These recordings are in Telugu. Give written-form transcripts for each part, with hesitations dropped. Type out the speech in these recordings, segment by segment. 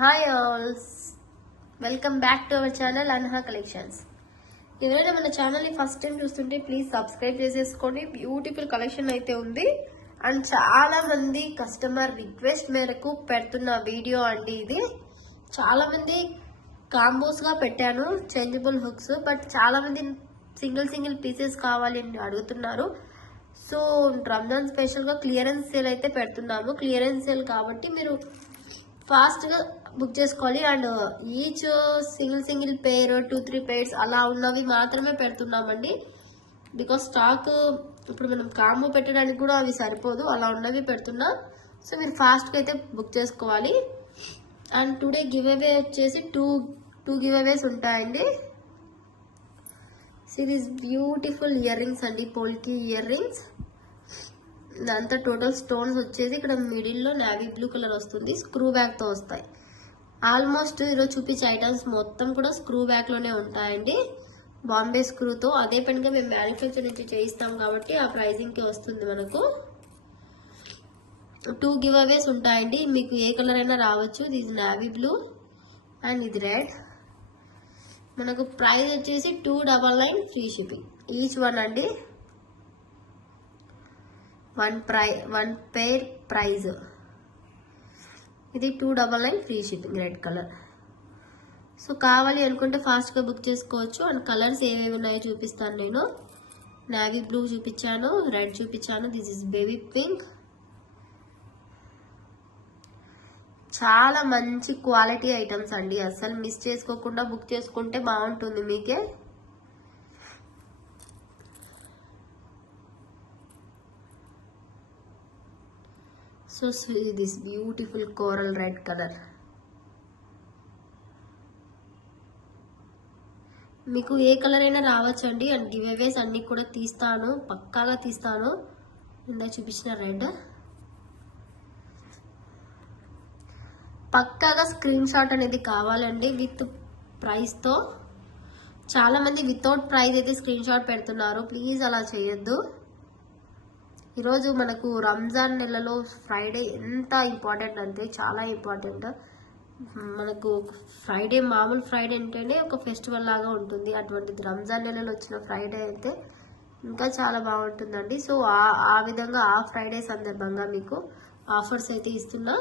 Hi all, welcome back to our channel Anha collections. ఎవరైనా మన ఛానల్ని ఫస్ట్ టైం చూస్తుంటే ప్లీజ్ సబ్స్క్రైబ్ చేసేసుకోండి. బ్యూటిఫుల్ కలెక్షన్ అయితే ఉంది అండ్ చాలా మంది కస్టమర్ రిక్వెస్ట్ మేరకు పెడుతున్న వీడియో అండి ఇది. చాలా మంది కాంబోస్ గా పెట్టాను చేంజబుల్ హుక్స్, బట్ చాలా మంది సింగిల్ పీసెస్ కావాలి అని అడుగుతున్నారు. సో రంజాన్ స్పెషల్ గా క్లియరెన్స్ సేల్ అయితే పెడుతున్నాము. క్లియరెన్స్ సేల్ కాబట్టి మీరు ఫాస్ట్ గా బుక్ చేసుకోవాలి. And each single pair 2-3 pairs అలా ఉన్నవి మాత్రమే పెడుతున్నామండి. బికాస్ స్టాక్ ఇప్పుడు మనం కాంబో పెట్టడానికి కూడా అవి సరిపోదు, అలా ఉన్నవి పెడుతున్నా. సో మీరు ఫాస్ట్ గా అయితే బుక్ చేసుకోవాలి. అండ్ టుడే గివ్ అవే వచ్చేసి టూ గివ్ అవేస్ ఉంటాయండి. దీస్ బ్యూటిఫుల్ ఇయర్ రింగ్స్ అండి, పోల్కి ఇయర్ రింగ్స్. ఇదంతా టోటల్ స్టోన్స్ వచ్చేసి ఇక్కడ మిడిల్ లో నావీ బ్లూ కలర్ వస్తుంది, స్క్రూ బ్యాక్ తో వస్తాయి. ఆల్మోస్ట్ ఈరోజు చూపించే ఐటమ్స్ మొత్తం కూడా స్క్రూ బ్యాక్ లోనే ఉంటాయండి, బాంబే స్క్రూతో. అదే పనిగా మేము మ్యానుఫ్యాక్చర్ నుంచి చేయిస్తాం కాబట్టి ఆ ప్రైజింగ్ కి వస్తుంది మనకు. 2 గివ్ అవేస్ ఉంటాయండి, మీకు ఏ కలర్ అయినా రావచ్చు. ఇది నావీ బ్లూ అండ్ ఇది రెడ్. మనకు ప్రైస్ వచ్చేసి 299 ఫ్రీ షిప్పింగ్ ఈచ్ వన్ అండి. వన్ పేర్ ప్రైజ్ ఇది 299 free shipping, red colour. So కావాలి అనుకుంటే ఫాస్ట్ గా బుక్ చేసుకోవచ్చు. అండ్ కలర్స్ ఏవేవి ఉన్నాయో చూపిస్తాను నేను. నావీ బ్లూ చూపించాను, రెడ్ చూపించాను, దిస్ ఇస్ బేబీ పింక్. చాలా మంచి క్వాలిటీ ఐటమ్స్ అండి, అస్సలు మిస్ చేసుకోకుండా బుక్ చేసుకుంటే బాగుంటుంది మీకే. So see this beautiful coral red color. మీకు ఏ కలర్ అయినా రావచ్చండి. అండ్ గివ్ అవేస్ అన్ని కూడా తీస్తాను, పక్కాగా తీస్తాను. ఇందా చూపించిన రెడ్ పక్కాగా స్క్రీన్ షాట్ అనేది కావాలండి విత్ ప్రైస్ తో. చాలా మంది వితౌట్ ప్రైస్ అయితే స్క్రీన్ షాట్ పెడుతున్నారు, ప్లీజ్ అలా చేయొద్దు. ఈరోజు మనకు రంజాన్ నెలలో ఫ్రైడే ఎంత ఇంపార్టెంట్ అంటే చాలా ఇంపార్టెంట్. మనకు ఫ్రైడే మామూలు ఫ్రైడే అంటేనే ఒక ఫెస్టివల్ లాగా ఉంటుంది, అటువంటిది రంజాన్ నెలలో వచ్చిన ఫ్రైడే అయితే ఇంకా చాలా బాగుంటుందండి. సో ఆ విధంగా ఆ ఫ్రైడే సందర్భంగా మీకు ఆఫర్స్ అయితే ఇస్తున్నా.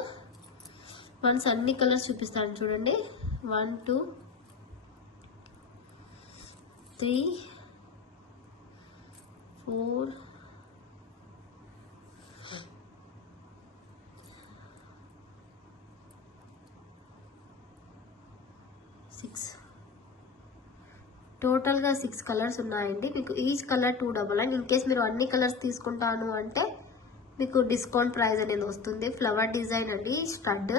వన్స్ అన్ని కలర్స్ చూపిస్తాను చూడండి. 1 2 3 4 6 టోటల్ గా 6 కలర్స్ ఉన్నాయండి. మీకు ఈచ్ కలర్ 299. ఇన్ కేస్ మీరు అన్ని కలర్స్ తీసుకుంటాను అంటే మీకు డిస్కౌంట్ ప్రైస్ అనేది వస్తుంది. ఫ్లవర్ డిజైన్ అండి, స్టడ్.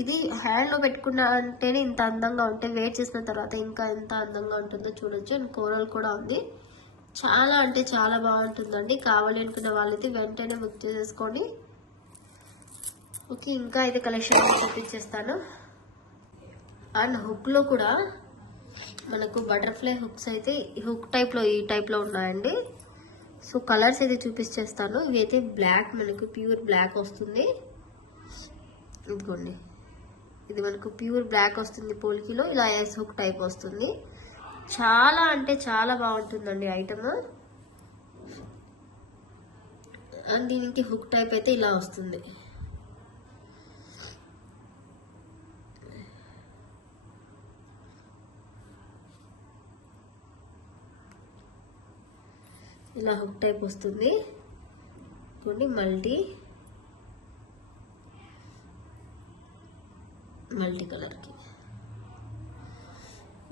ఇది హ్యాండ్ లో పెట్టుకున్న అంటేనే ఇంత అందంగా ఉంటే వేర్ చేసిన తర్వాత ఇంకా ఎంత అందంగా ఉంటుందో చూడొచ్చు. అండ్ కోరల్ కూడా ఉంది, చాలా అంటే చాలా బాగుంటుందండి. కావాలి అనుకున్న వాళ్ళైతే వెంటనే బుక్ చేసేసుకోండి. ఓకే, ఇంకా అయితే కలెక్షన్ చూపించేస్తాను. అండ్ హుక్ లో కూడా మనకు బటర్ఫ్లై హుక్స్ అయితే హుక్ టైప్ లో ఈ టైప్ లో ఉన్నాయండి. సో కలర్స్ అయితే చూపించేస్తాను. ఇవి అయితే బ్లాక్, మనకు ప్యూర్ బ్లాక్ వస్తుంది. ఇదిగోండి, ఇది మనకు ప్యూర్ బ్లాక్ వస్తుంది పోల్కిలో. ఇలా ఎస్ హుక్ టైప్ వస్తుంది. చాలా అంటే చాలా బాగుంటుందండి ఐటమ్. అండ్ దీనికి హుక్ టైప్ అయితే ఇలా వస్తుంది. ఇలా హుక్ టైప్ వస్తుంది. కొన్ని మల్టీ కలర్ కి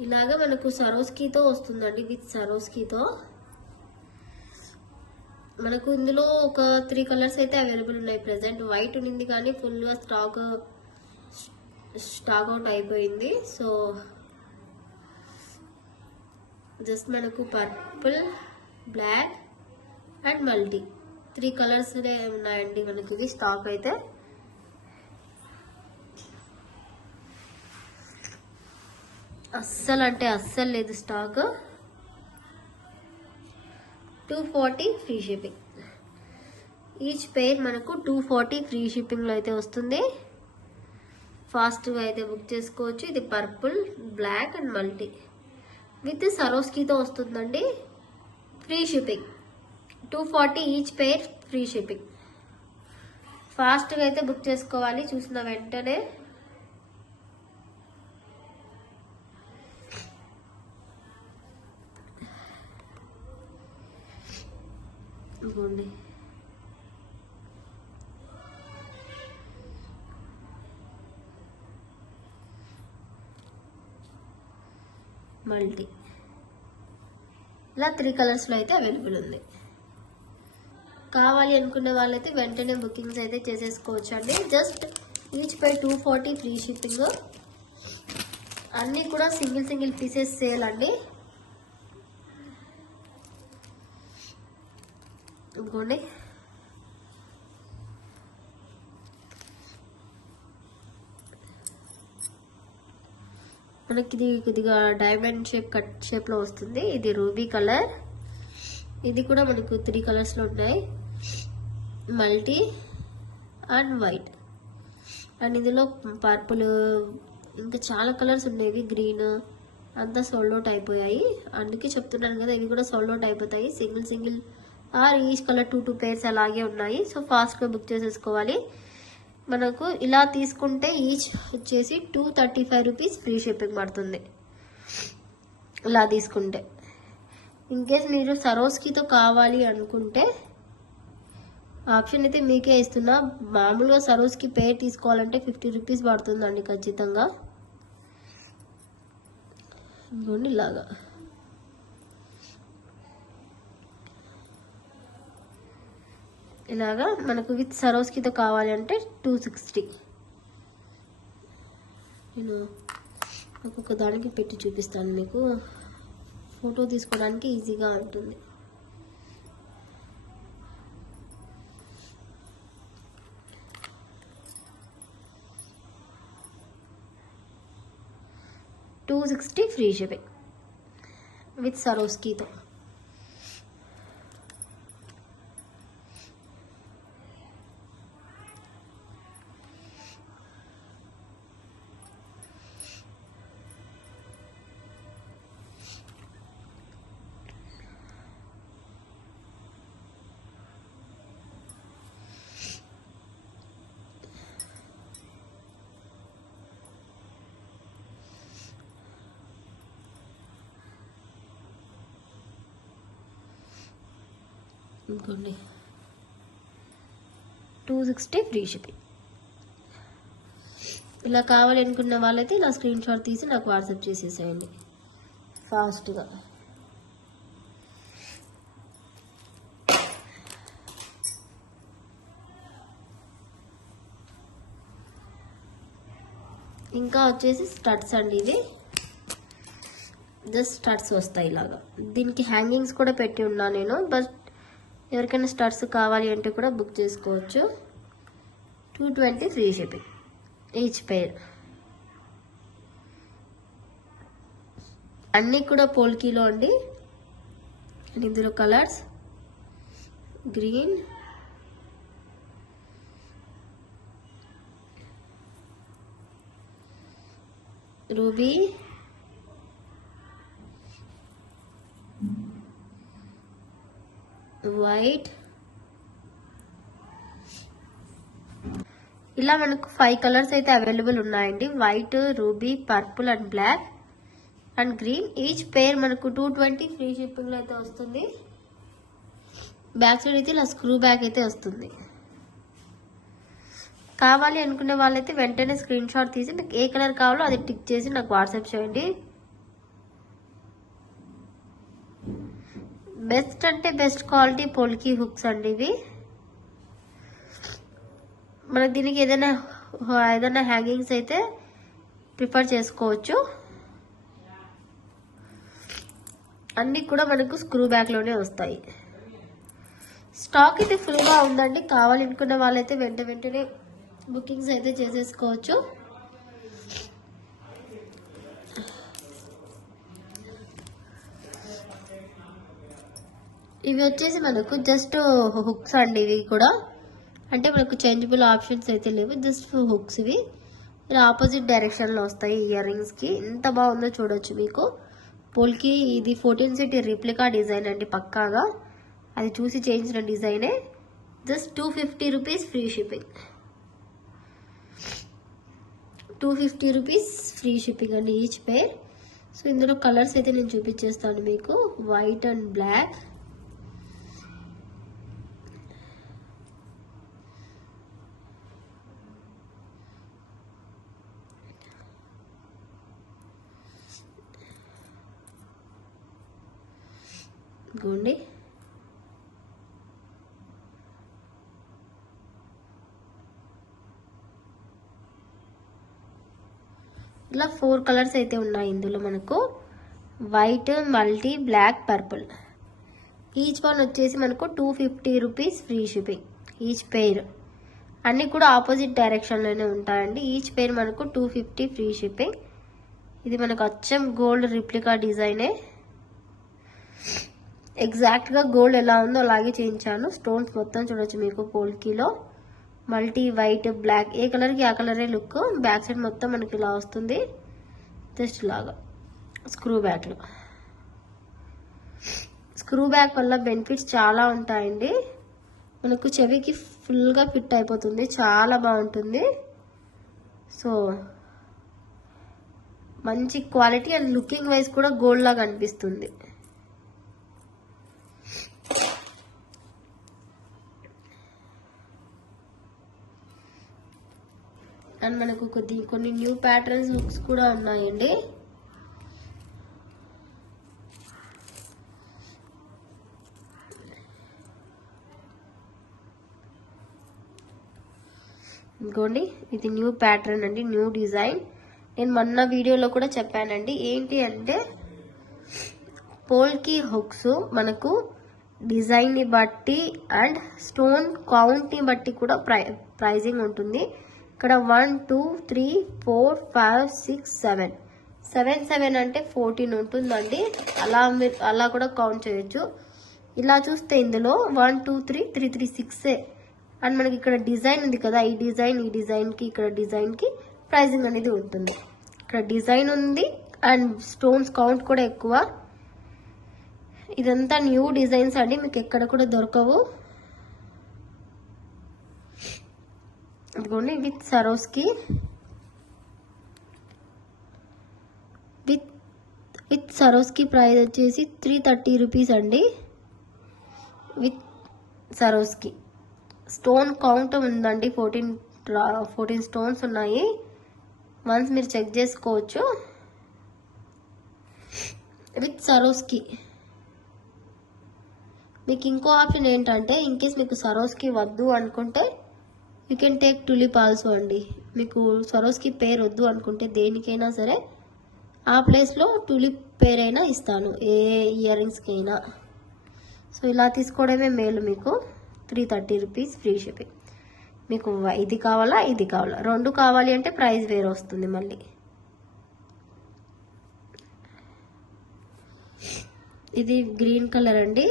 ఇలాగా మనకు సరోస్కీతో వస్తుందండి, విత్ సరోస్కీతో. మనకు ఇందులో ఒక 3 కలర్స్ అయితే అవైలబుల్ ఉన్నాయి ప్రెసెంట్. వైట్ ఉంది కానీ ఫుల్ గా స్టాక్ అవుట్ అయిపోయింది. సో జస్ట్ మనకు purple, black and multi 3 colours ఉన్నాయండి మనకి. ఇది స్టాక్ అయితే అస్సలు అంటే అస్సలు లేదు stock. 240 free shipping. Each pair మనకు 240 ఫ్రీ షిప్పింగ్ లో అయితే వస్తుంది. ఫాస్ట్గా అయితే బుక్ చేసుకోవచ్చు. ఇది purple, black and multi with సరోస్కీతో వస్తుందండి. Free shipping, 240 each pair, free shipping. ఫాస్ట్గా అయితే బుక్ చేసుకోవాలి చూసిన వెంటనే. ఇదిగోండి, మల్టీ ఇలా 3 కలర్స్లో అయితే అవైలబుల్ ఉంది. కావాలి అనుకునే వాళ్ళైతే వెంటనే బుకింగ్స్ అయితే చేసేసుకోవచ్చు అండి. జస్ట్ ఈచ్ పై 240 ఫ్రీ షిప్పింగ్. అన్నీ కూడా సింగిల్ పీసెస్ సేల్ అండి. ఇదిగోండి, మనకి ఇది కొద్దిగా డైమండ్ షేప్లో వస్తుంది. ఇది రూబీ కలర్. ఇది కూడా మనకు 3 కలర్స్లో ఉన్నాయి, మల్టీ అండ్ వైట్. అండ్ ఇందులో పర్పుల్, ఇంకా చాలా కలర్స్ ఉండేవి, గ్రీన్ అంతా సోల్డ్ అవుట్ అయిపోయాయి. అందుకే చెప్తున్నాను కదా, ఇవి కూడా సోల్డ్ అవుట్ అయిపోతాయి. Single or each colour 2 pairs అలాగే ఉన్నాయి. సో ఫాస్ట్గా బుక్ చేసేసుకోవాలి. మనకు ఇలా తీసుకుంటే ఈచ్ వచ్చేసి 235 రూపీస్ ఫ్రీ షిప్పింగ్ పడుతుంది. ఇలా తీసుకుంటే ఇన్కేస్ మీరు సరోస్కీతో కావాలి అనుకుంటే ఆప్షన్ అయితే మీకే ఇస్తున్నా. మామూలుగా సరోస్కి పేర్ తీసుకోవాలంటే 50 రూపీస్ పడుతుందండి ఖచ్చితంగా. ఇంకోండి ఇలాగా మనకు విత్ సరోస్కీతో కావాలి అంటే 260. నేను ఒక్కొక్క దానికి పెట్టి చూపిస్తాను మీకు, ఫోటో తీసుకోవడానికి ఈజీగా ఉంటుంది. $260 ఫ్రీ షిప్పింగ్ విత్ సరోస్కీతో. ఇంకోండి 260 ఫ్రీ షిప్పింగ్. ఇలా కావాలి అనుకున్న వాళ్ళైతే నా స్క్రీన్ షాట్ తీసి నాకు వాట్సాప్ చేసేసేయండి ఫాస్ట్గా. ఇంకా వచ్చేసి స్టడ్స్ అండి. ఇవి జస్ట్ స్టడ్స్ వస్తాయి ఇలాగా. దీనికి హ్యాంగింగ్స్ కూడా పెట్టి ఉన్నా నేను, బట్ ఎవరికైనా స్టడ్స్ కావాలి అంటే కూడా బుక్ చేసుకోవచ్చు. 220 ఫ్రీ షిప్పింగ్ ఈచ్ పేర్. అన్నీ కూడా పోల్కీలో అండి. ఇందులో కలర్స్ గ్రీన్, రూబీ, వైట్, ఇలా మనకు 5 కలర్స్ అయితే అవైలబుల్ ఉన్నాయండి. White, ruby, purple and black and green. Each pair మనకు 220 ఫ్రీ షిప్పింగ్లో అయితే వస్తుంది. బ్యాక్ సైడ్ అయితే ఇలా స్క్రూ బ్యాక్ అయితే వస్తుంది. కావాలి అనుకునే వాళ్ళైతే వెంటనే స్క్రీన్ షాట్ తీసి మీకు ఏ కలర్ కావాలో అది టిక్ చేసి నాకు వాట్సాప్ చేయండి. బెస్ట్ అంటే బెస్ట్ క్వాలిటీ పోల్కీ హుక్స్ అండి ఇవి. మనకి దీనికి ఏదైనా హ్యాంగింగ్స్ అయితే ప్రిఫర్ చేసుకోవచ్చు. అన్నీ కూడా మనకు స్క్రూ బ్యాక్లోనే వస్తాయి. స్టాక్ అయితే ఫుల్గా ఉందండి. కావాలనుకున్న వాళ్ళైతే వెంటనే బుకింగ్స్ అయితే చేసేసుకోవచ్చు. ఇవి వచ్చేసి మనకు జస్ట్ హుక్స్ అండి. ఇవి కూడా అంటే మనకు చేంజబుల్ ఆప్షన్స్ అయితే లేవు, జస్ట్ హుక్స్. ఇవి ఇలా ఆపోజిట్ డైరెక్షన్లో వస్తాయి ఇయర్ రింగ్స్కి. ఎంత బాగుందో చూడొచ్చు మీకు. పోల్కి ఇది 14 సిటీ రిప్లికా డిజైన్ అండి, పక్కాగా అది చూసి చేయించిన డిజైనే. Just 250 rupees free shipping. 250 rupees free shipping అండి ఈచ్ పేర్. సో ఇందులో కలర్స్ అయితే నేను చూపించేస్తాను మీకు. వైట్ అండ్ బ్లాక్, గోండి ఇలా 4 కలర్స్ అయితే ఉన్నాయి ఇందులో మనకు. White, multi, black, purple. Each one వచ్చేసి మనకు 250 rupees free shipping each pair. అన్నీ కూడా ఆపోజిట్ డైరెక్షన్లోనే ఉంటాయండి. ఈచ్ పేర్ మనకు 250 ఫ్రీ షిప్పింగ్. ఇది మనకు అచ్చం గోల్డ్ రిప్లికా డిజైనే. ఎగ్జాక్ట్గా గోల్డ్ ఎలా ఉందో అలాగే చేయించాను. స్టోన్స్ మొత్తం చూడొచ్చు మీకు పోల్కీలో. మల్టీ, వైట్, బ్లాక్, ఏ కలర్కి ఆ కలరే లుక్. బ్యాక్ సైడ్ మొత్తం మనకి ఇలా వస్తుంది, జస్ట్ ఇలాగా స్క్రూ బ్యాక్లో. స్క్రూ బ్యాక్ వల్ల బెనిఫిట్స్ చాలా ఉంటాయండి. మనకు చెవికి ఫుల్గా ఫిట్ అయిపోతుంది, చాలా బాగుంటుంది. సో మంచి క్వాలిటీ అండ్ లుకింగ్ వైజ్ కూడా గోల్డ్ లాగా అనిపిస్తుంది. అండ్ మనకు కొన్ని న్యూ ప్యాటర్న్స్ లుక్స్ కూడా ఉన్నాయండి. ఇంకోండి ఇది న్యూ ప్యాటర్న్ అండి, న్యూ డిజైన్. నేను మొన్న వీడియోలో కూడా చెప్పానండి. ఏంటి అంటే పోల్కి హుక్స్ మనకు డిజైన్ని బట్టి అండ్ స్టోన్ కౌంట్ని బట్టి కూడా ప్రైజింగ్ ఉంటుంది. ఇక్కడ 1 2 3 4 5 6 7 అంటే 14 ఉంటుందండి. అలా కూడా కౌంట్ చేయొచ్చు. ఇలా చూస్తే ఇందులో 1 2 3 3 3 6 అండ్ మనకి ఇక్కడ డిజైన్ ఉంది కదా, ఈ డిజైన్కి ఇక్కడ డిజైన్కి ప్రైజింగ్ అనేది ఉంటుంది. ఇక్కడ డిజైన్ ఉంది అండ్ స్టోన్స్ కౌంట్ కూడా ఎక్కువ. ఇదంతా న్యూ డిజైన్స్ అండి, మీకు ఎక్కడ కూడా దొరకవు. ఇదిగోండి విత్ సరోస్కి, విత్ సరోస్కి ప్రైస్ వచ్చేసి 330 రూపీస్ అండి. విత్ సరోస్కి స్టోన్ కౌంట్ ఉందండి, 14 స్టోన్స్ ఉన్నాయి. వన్స్ మీరు చెక్ చేసుకోవచ్చు. విత్ సరోస్కి మీకు ఇంకో ఆప్షన్ ఏంటంటే, ఇన్ కేస్ మీకు సరోస్కి వద్దు అనుకుంటే you can take tulip also అండి. మీకు సరోస్కి పేరు వద్దు అనుకుంటే దేనికైనా సరే ఆ ప్లేస్లో టులిప్ పేరైనా ఇస్తాను, ఏ ఇయర్ రింగ్స్కి అయినా. సో ఇలా తీసుకోవడమే మేలు. మీకు 330 రూపీస్ ఫ్రీ షిప్పింగ్. మీకు ఇది కావాలా ఇది కావాలా, రెండు కావాలి అంటే ప్రైస్ వేరే వస్తుంది మళ్ళీ. ఇది గ్రీన్ కలర్ అండి.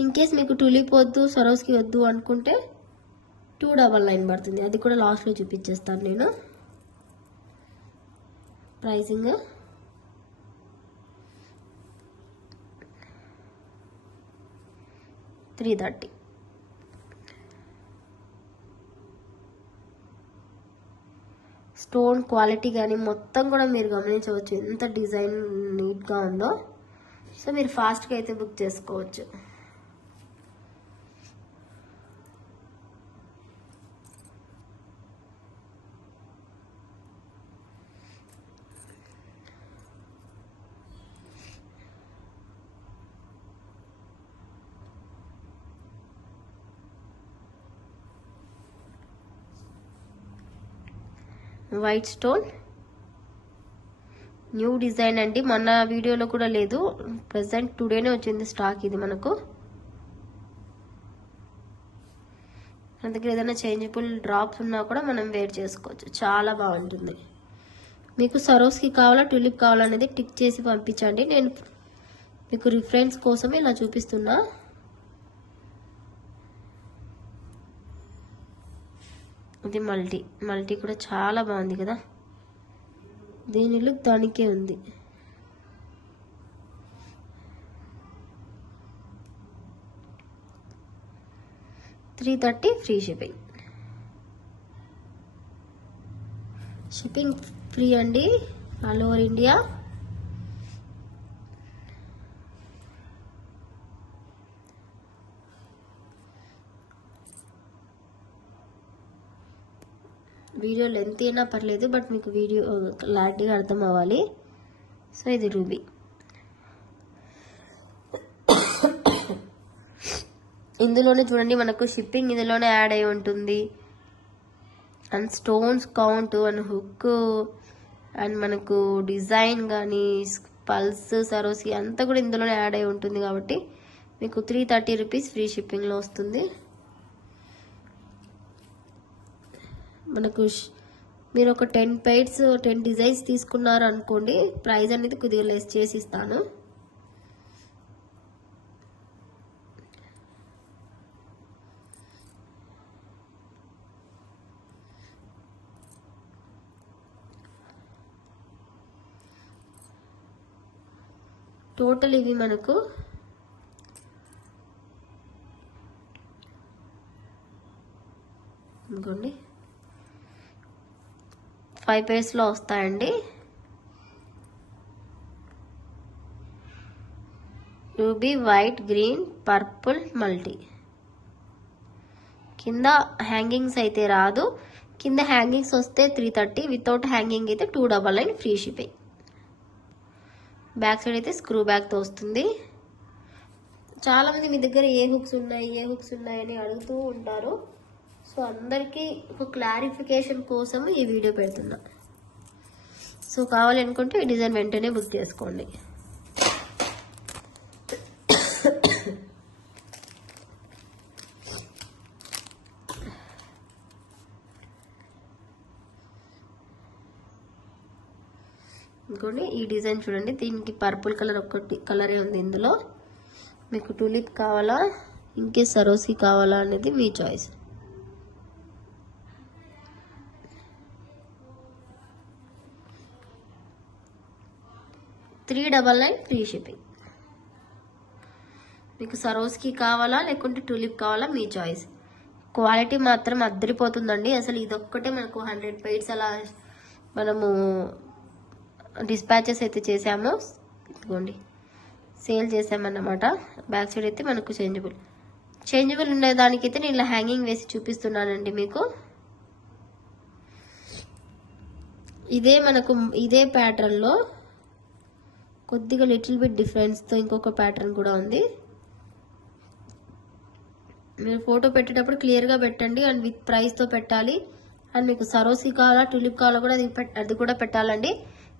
ఇన్ కేస్ మీకు టులిప్ వద్దు సరోస్కి వద్దు అనుకుంటే 299 పడుతుంది. అది కూడా లాస్ట్లో చూపించేస్తాను నేను. ప్రైసింగ్ 330. స్టోన్ క్వాలిటీ కానీ మొత్తం కూడా మీరు గమనించవచ్చు ఎంత డిజైన్ నీట్గా ఉందో. సో మీరు ఫాస్ట్గా అయితే బుక్ చేసుకోవచ్చు. వైట్ స్టోన్ న్యూ డిజైన్ అండి, మొన్న వీడియోలో కూడా లేదు, ప్రెసెంట్ టుడేనే వచ్చింది స్టాక్. ఇది మనకు మన దగ్గర ఏదైనా చేంజబుల్ డ్రాప్స్ ఉన్నా కూడా మనం వేర్ చేసుకోవచ్చు, చాలా బాగుంటుంది. మీకు సరోస్కి కావాలా టులిప్ కావాలనేది టిక్ చేసి పంపించండి. నేను మీకు రిఫరెన్స్ కోసమే ఇలా చూపిస్తున్నా. ఇది మల్టీ కూడా చాలా బాగుంది కదా, దీని లుక్ దానికే ఉంది. $330 ఫ్రీ షిప్పింగ్ ఫ్రీ అండి, all over India. Video length అయినా పర్లేదు, బట్ మీకు వీడియో క్లారిటీగా అర్థం అవ్వాలి. సో ఇది రూబీ. ఇందులోనే చూడండి మనకు షిప్పింగ్ ఇందులోనే యాడ్ అయి ఉంటుంది, and stones count and hook and మనకు డిజైన్ కానీ పల్స్ సరోసి అంతా కూడా ఇందులోనే యాడ్ అయి ఉంటుంది. కాబట్టి మీకు $330 ఫ్రీ షిప్పింగ్లో వస్తుంది. మనకు మీరు ఒక 10 పైర్స్ 10 డిజైన్స్ తీసుకున్నారు అనుకోండి, ప్రైస్ అనేది కొద్దిగా లెస్ చేసి ఇస్తాను. టోటల్ ఇవి మనకు ఇంకోండి 5 పైర్స్లో వస్తాయండి. Ruby, white, green, purple, multi. కింద హ్యాంగింగ్స్ అయితే రాదు, కింద హ్యాంగింగ్స్ వస్తే $330, వితౌట్ హ్యాంగింగ్ అయితే $299 ఫ్రీ షిప్పింగ్. బ్యాక్ సైడ్ అయితే స్క్రూ బ్యాగ్తో వస్తుంది. చాలామంది మీ దగ్గర ఏ హుక్స్ ఉన్నాయి అని అడుగుతూ ఉంటారు. సో అందరికీ ఒక క్లారిఫికేషన్ కోసం ఈ వీడియో పెడుతున్నా. సో కావాలి అనుకుంటే ఈ డిజైన్ వెంటనే బుక్ చేసుకోండి. ఇంకోండి ఈ డిజైన్ చూడండి, దీనికి పర్పుల్ కలర్ ఒక్కటి కలరే ఉంది. ఇందులో మీకు టూలిప్ కావాలా ఇంకే సరోసి కావాలా అనేది మీ చాయిస్. $399 free shipping. మీకు సరోస్కి కావాలా లేకుంటే టూలిప్ కావాలా మీ చాయిస్. క్వాలిటీ మాత్రం అద్దరిపోతుందండి. అసలు ఇదొక్కటే మనకు 100 పైర్స్ అలా మనము డిస్పాచెస్ అయితే చేసాము. ఇదిగోండి సేల్ చేసామన్నమాట. బ్యాక్ సైడ్ అయితే మనకు చేంజబుల్ ఉండే దానికైతే నేను ఇలా హ్యాంగింగ్ వేసి చూపిస్తున్నానండి మీకు. ఇదే ప్యాటర్న్లో కొద్దిగా లిటిల్ బిట్ డిఫరెన్స్తో ఇంకొక ప్యాటర్న్ కూడా ఉంది. మీరు ఫోటో పెట్టేటప్పుడు క్లియర్గా పెట్టండి, అండ్ విత్ ప్రైస్తో పెట్టాలి. అండ్ మీకు సరోసి కావాలా టూలిప్ కావాలా కూడా అది కూడా పెట్టాలండి.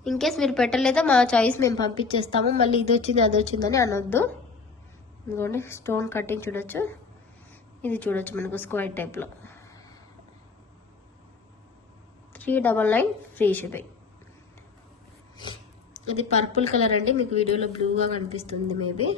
ఇన్ కేస్ మీరు పెట్టలేదా మా చాయిస్ మేము పంపించేస్తాము, మళ్ళీ ఇది వచ్చింది అది వచ్చిందని అనొద్దు. ఇదిగోండి స్టోన్ కటింగ్ చూడొచ్చు, ఇది చూడొచ్చు మనకు స్క్వేర్ టైప్లో. $399 ఫ్రీ షిప్పింగ్. ఇది పర్పుల్ కలర్ అండి, మీకు వీడియోలో బ్లూగా కనిపిస్తుంది మేబీ.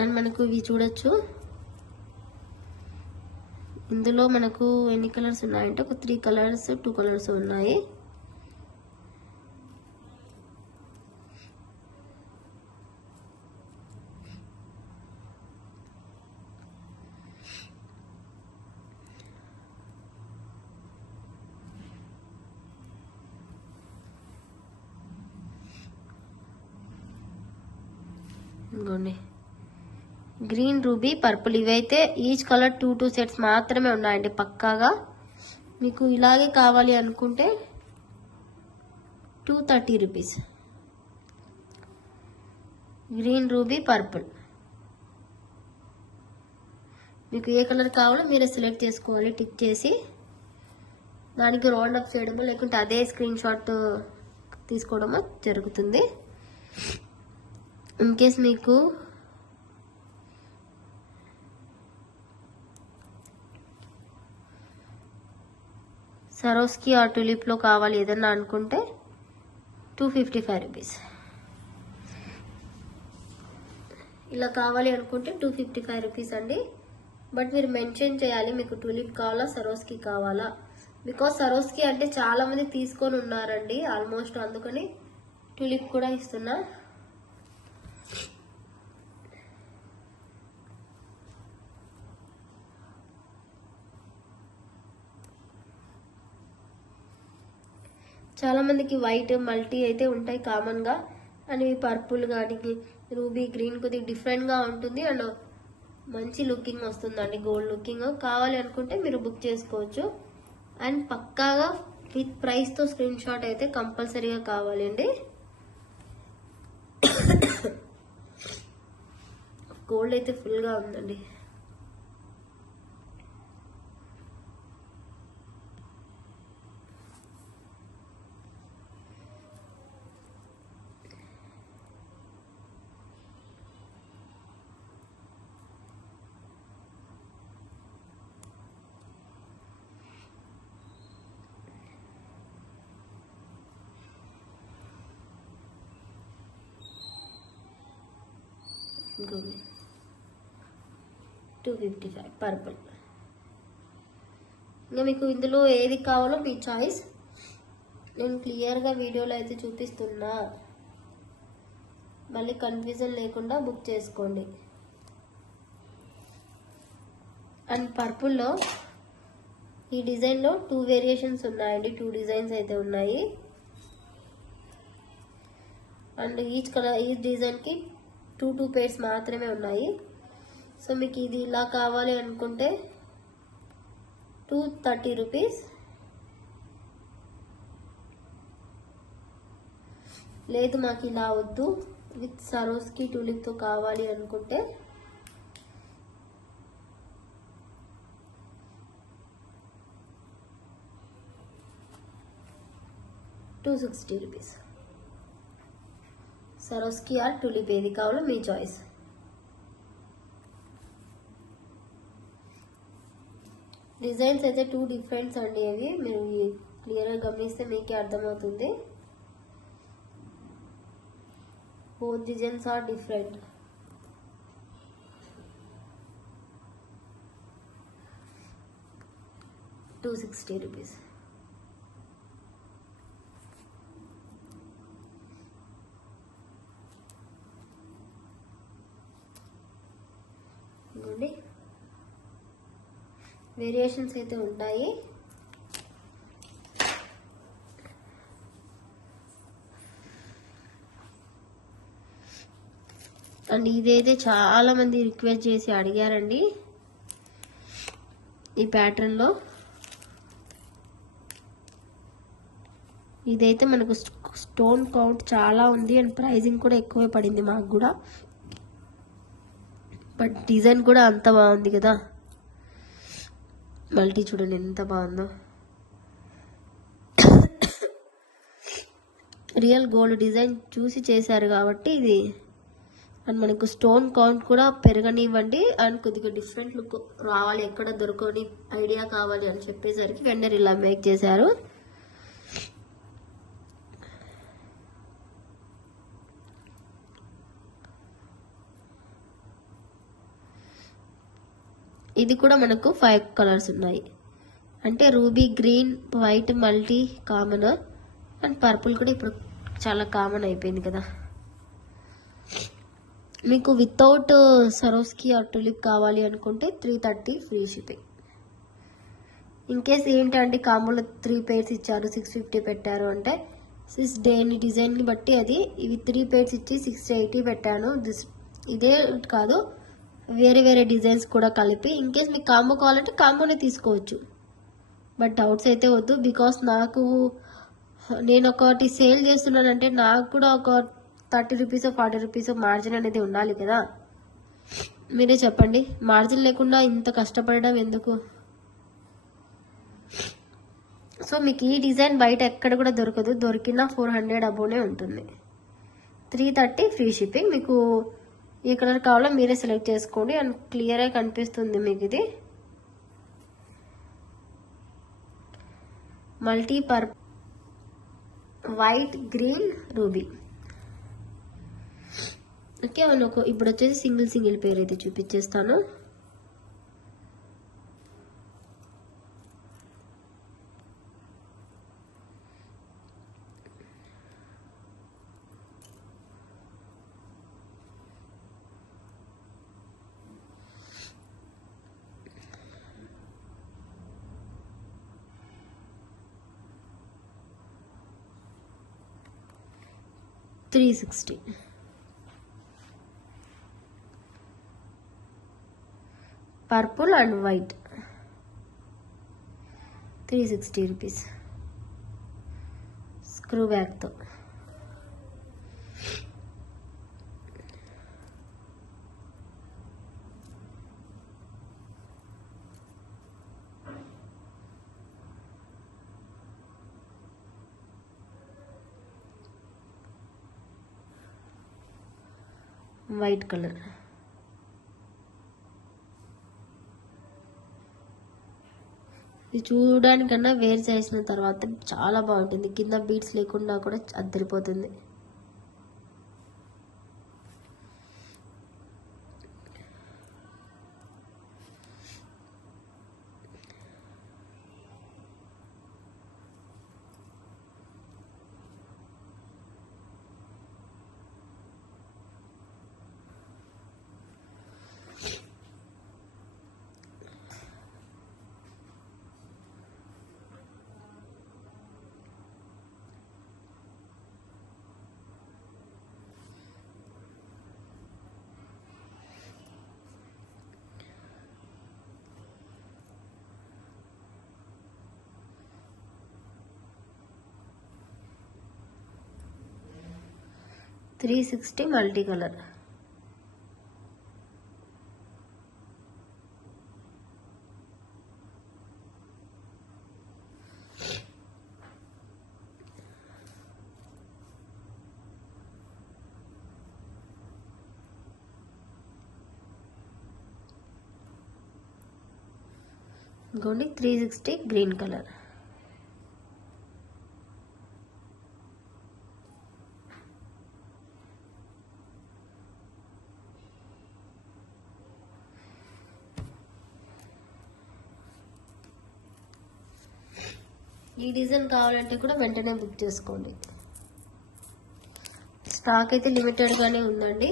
అండ్ మనకు ఇవి చూడొచ్చు, ఇందులో మనకు ఎన్ని కలర్స్ ఉన్నాయంటే ఒక 3 కలర్స్ 2 కలర్స్ ఉన్నాయి. ఇంకోండి గ్రీన్, రూబీ, పర్పుల్, ఇవైతే ఈచ్ కలర్ 2 సెట్స్ మాత్రమే ఉన్నాయండి పక్కాగా. మీకు ఇలాగే కావాలి అనుకుంటే $230. గ్రీన్, రూబీ, పర్పుల్, మీకు ఏ కలర్ కావాలో మీరే సెలెక్ట్ చేసుకోవాలి. టిక్ చేసి దానికి రౌండ్ అప్ చేయడమో లేకుంటే అదే స్క్రీన్ షాట్ తీసుకోవడమో జరుగుతుంది. ఇన్ కేస్ మీకు సరోస్కి ఆ టులిప్లో కావాలి ఏదన్నా అనుకుంటే 255 రూపీస్. ఇలా కావాలి అనుకుంటే 255 రూపీస్ అండి. బట్ మీరు మెన్షన్ చేయాలి మీకు టులిప్ కావాలా సరోస్కి కావాలా. బికాస్ సరోస్కి అంటే చాలా మంది తీసుకొని ఉన్నారండి ఆల్మోస్ట్, అందుకని టులిప్ కూడా ఇస్తున్నా. చాలా మందికి వైట్ మల్టీ అయితే ఉంటాయి కామన్ గా, అండ్ ఇవి పర్పుల్ కానీ రూబీ గ్రీన్ కొద్దిగా డిఫరెంట్ గా ఉంటుంది అండ్ మంచి లుకింగ్ వస్తుందండి, గోల్డ్ లుకింగ్. కావాలి అనుకుంటే మీరు బుక్ చేసుకోవచ్చు. అండ్ పక్కాగా విత్ ప్రైస్ తో స్క్రీన్ షాట్ అయితే కంపల్సరీగా కావాలండి. గోల్డ్ అయితే ఫుల్ గా ఉందండి. ఇంకోండి 255 పర్పుల్. ఇంకా మీకు ఇందులో ఏది కావాలో మీ చాయిస్. నేను క్లియర్గా వీడియోలో అయితే చూపిస్తున్నా, మళ్ళీ కన్ఫ్యూజన్ లేకుండా బుక్ చేసుకోండి. అండ్ పర్పుల్లో ఈ డిజైన్లో 2 వేరియేషన్స్ ఉన్నాయండి, 2 డిజైన్స్ అయితే ఉన్నాయి. అండ్ ఈచ్ కలర్ ఈ డిజైన్కి 2 పేర్స్ మాత్రమే ఉన్నాయి. సో మీకు ఇది ఇలా కావాలి అనుకుంటే 230 రూపీస్. లేదు మాకు ఇలా వద్దు విత్ సరోస్కి టులిప్తో కావాలి అనుకుంటే 260 రూపీస్. సరోస్కి ఆర్ టులిప్ ఏది కావాలో మీ చాయిస్. డిజైన్స్ అయితే 2 డిఫరెంట్స్ అండి, అవి మీరు క్లియర్గా గమనిస్తే మీకే అర్థమవుతుంది. Both designs are different. ₹260. Variations అయితే ఉంటాయి. అండ్ ఇదైతే చాలా మంది రిక్వెస్ట్ చేసి అడిగారండి ఈ ప్యాటర్న్ లో. ఇదైతే మనకు స్టోన్ కౌంట్ చాలా ఉంది అండ్ ప్రైజింగ్ కూడా ఎక్కువే పడింది మాకు కూడా. బట్ డిజైన్ కూడా అంత బాగుంది కదా, మల్టీ చూడండి ఎంత బాగుందో. రియల్ గోల్డ్ డిజైన్ చూసి చేశారు కాబట్టి ఇది. అండ్ మనకు స్టోన్ కౌంట్ కూడా పెరగనివ్వండి అండ్ కొద్దిగా డిఫరెంట్ లుక్ రావాలి, ఎక్కడ దొరకని ఐడియా కావాలి అని చెప్పేసరికి వెండర్ ఇలా మేక్ చేశారు. ఇది కూడా మనకు 5 కలర్స్ ఉన్నాయి, అంటే ruby green white multi common and purple కూడా ఇప్పుడు చాలా కామన్ అయిపోయింది కదా. మీకు వితౌట్ సరోస్కి ఆర్ టులిప్ కావాలి అనుకుంటే 330 ఫ్రీ షిప్పింగ్. ఇన్ కేస్ ఏంటంటే కాంబోలో 3 పేర్స్ ఇచ్చారు 650 పెట్టారు అంటే దేని డిజైన్ని బట్టి అది. ఇవి 3 పేర్స్ ఇచ్చి 680 పెట్టాను. ఇదే కాదు, వేరే వేరే డిజైన్స్ కూడా కలిపి. ఇన్ కేస్ మీకు కాంబో కావాలంటే కాంబోనే తీసుకోవచ్చు, బట్ డౌట్స్ అయితే వద్దు. బికాస్ నేను ఒకటి సేల్ చేస్తున్నానంటే నాకు కూడా ఒక 30 రూపీస్ 40 రూపీస్ మార్జిన్ అనేది ఉండాలి కదా. మీరే చెప్పండి, మార్జిన్ లేకుండా ఇంత కష్టపడడం ఎందుకు? సో మీకు ఈ డిజైన్ బయట ఎక్కడ కూడా దొరకదు, దొరికినా 400 అబోనే ఉంటుంది. 330 ఫ్రీ షిప్పింగ్. మీకు ఏ కలర్ కావాలో మీరే సెలెక్ట్ చేసుకోండి అండ్ క్లియర్గా కనిపిస్తుంది మీకు ఇది. Multi purple, white, green, ruby. Okay, ఇప్పుడు వచ్చేసి సింగిల్ పేర్ అయితే చూపించేస్తాను. $360. Purple and white, 360 rupees screw బ్యాగ్తో. White colour. ఇది చూడడానికన్నా వేర్ చేసిన తర్వాత చాలా బాగుంటుంది. కింద బీడ్స్ లేకుండా కూడా అద్దరిపోతుంది. $360 మల్టీ కలర్. ఇంకోండి 360 గ్రీన్ కలర్. ఈ డిజైన్ కావాలంటే కూడా వెంటనే బుక్ చేసుకోండి. స్టాక్ అయితే లిమిటెడ్గానే ఉందండి.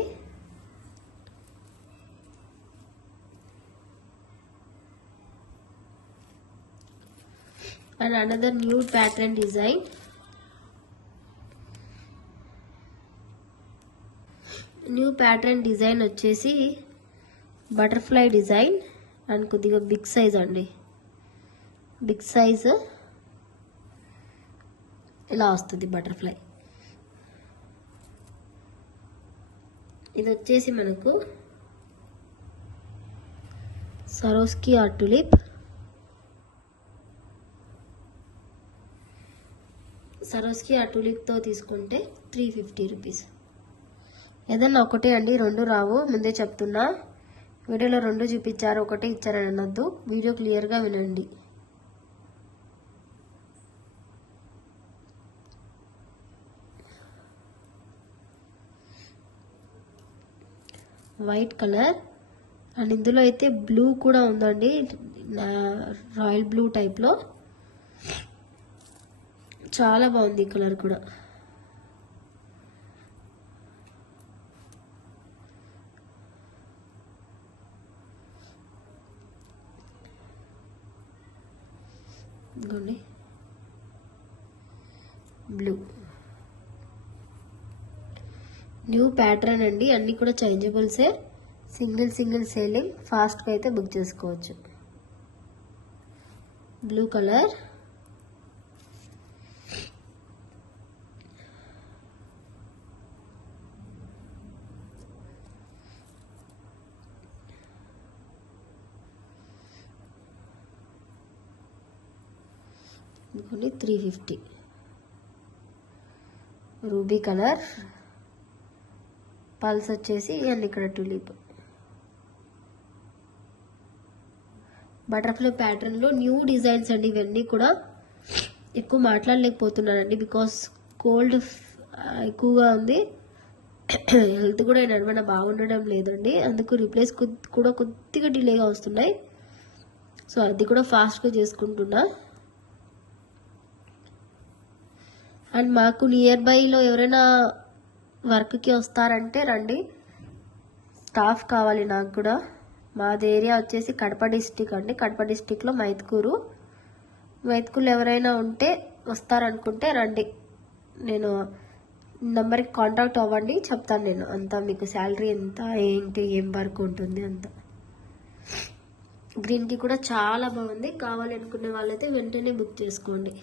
And another new pattern design. New pattern design వచ్చేసి బటర్ఫ్లై డిజైన్ అండ్ కొద్దిగా బిగ్ సైజ్ అండి. బిగ్ సైజ్ ఇలా వస్తుంది బటర్ఫ్లై. ఇది వచ్చేసి మనకు Swarovski art tulip. Swarovski art టులిప్తో తీసుకుంటే 350 రూపీస్. ఏదన్నా ఒకటే అండి, రెండు రావు, ముందే చెప్తున్నా. వీడియోలో రెండు చూపించారు, ఒకటే ఇచ్చారని అనొద్దు. వీడియో క్లియర్గా వినండి. వైట్ కలర్ అండ్ ఇందులో అయితే బ్లూ కూడా ఉందండి, రాయల్ బ్లూ టైప్లో. చాలా బాగుంది ఈ కలర్ కూడా. ఇదిగోండి బ్లూ. న్యూ ప్యాటర్న్ అండి, అన్నీ కూడా చేంజబుల్సే. సింగిల్ సేలింగ్, ఫాస్ట్గా అయితే బుక్ చేసుకోవచ్చు. Blue colour. ఇంకోటి 350. Ruby colour. పల్స్ వచ్చేసి అండ్ ఇక్కడ టులిప్. బటర్ఫ్లై ప్యాటర్న్లో న్యూ డిజైన్స్ అండి ఇవన్నీ కూడా. ఎక్కువ మాట్లాడలేకపోతున్నానండి బికాస్ కోల్డ్ ఎక్కువగా ఉంది. హెల్త్ కూడా నడవన బాగుండడం లేదండి, అందుకు రిప్లేస్ కూడా కొద్దిగా డిలేగా వస్తున్నాయి. సో అది కూడా ఫాస్ట్గా చేసుకుంటున్నా. అండ్ మాకు నియర్ బైలో ఎవరైనా వర్క్కి వస్తారంటే రండి, స్టాఫ్ కావాలి నాకు కూడా. మాది ఏరియా వచ్చేసి కడప డిస్టిక్ అండి. కడప డిస్టిక్లో మైత్కూరులో ఎవరైనా ఉంటే వస్తారనుకుంటే రండి, నేను నంబర్కి కాంటాక్ట్ అవ్వండి, చెప్తాను నేను అంతా మీకు. శాలరీ ఎంత, ఏంటి, ఏం వర్క్ ఉంటుంది అంత. గ్రీన్ టీ కూడా చాలా బాగుంది, కావాలి అనుకునే వాళ్ళైతే వెంటనే బుక్ చేసుకోండి.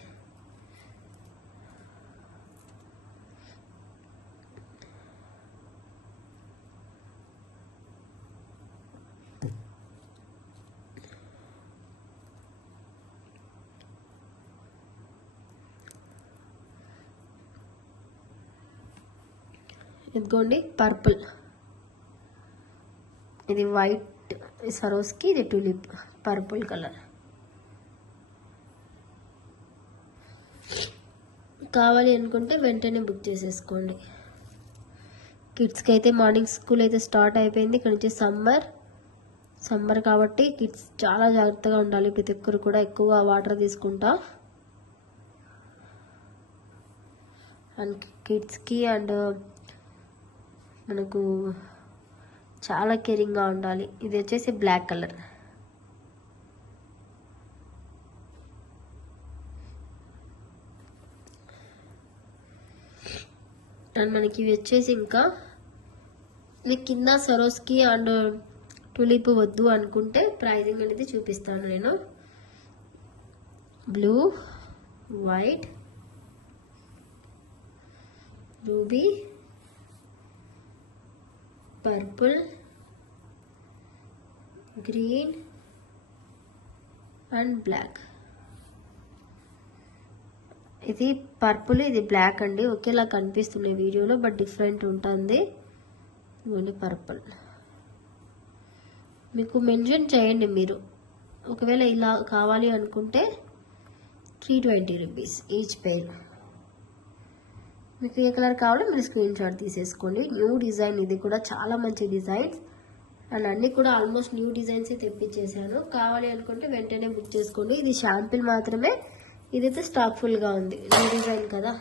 ఇదిగోండి పర్పుల్, ఇది వైట్ సరోస్కి, ఇది టూలిప్ పర్పుల్ కలర్. కావాలి అనుకుంటే వెంటనే బుక్ చేసేసుకోండి. కిడ్స్కి అయితే మార్నింగ్ స్కూల్ అయితే స్టార్ట్ అయిపోయింది. ఇక్కడ నుంచి సమ్మర్ కాబట్టి కిడ్స్ చాలా జాగ్రత్తగా ఉండాలి. ప్రతి ఒక్కరు కూడా ఎక్కువగా వాటర్ తీసుకుంటా. అండ్ కిడ్స్కి అండ్ మనకు చాలా కేరింగ్గా ఉండాలి. ఇది వచ్చేసి బ్లాక్ కలర్. అండ్ మనకి ఇవి వచ్చేసి ఇంకా మీకు కింద సరోస్కి అండ్ టులిప్ వద్దు అనుకుంటే ప్రైజింగ్ అనేది చూపిస్తాను నేను. Blue, white, ruby, purple, green and black. ఇది పర్పుల్, ఇది బ్లాక్ అండి. ఒకేలా కనిపిస్తున్నాయి వీడియోలో, బట్ డిఫరెంట్ ఉంటుంది. ఇవన్నీ పర్పుల్. మీకు మెన్షన్ చేయండి మీరు, ఒకవేళ ఇలా కావాలి అనుకుంటే 320 రూపీస్ ఈచ్ పేర్. మీకు ఏ కలర్ కావాలో మీరు స్క్రీన్ షాట్ తీసేసుకోండి. న్యూ డిజైన్, ఇది కూడా చాలా మంచి డిజైన్స్. అండ్ అన్నీ కూడా ఆల్మోస్ట్ న్యూ డిజైన్సే తెప్పించేసాను. కావాలి అనుకుంటే వెంటనే బుక్ చేసుకోండి. ఇది షాంపిల్ మాత్రమే, ఇదైతే స్టాక్ ఫుల్గా ఉంది, న్యూ డిజైన్ కదా.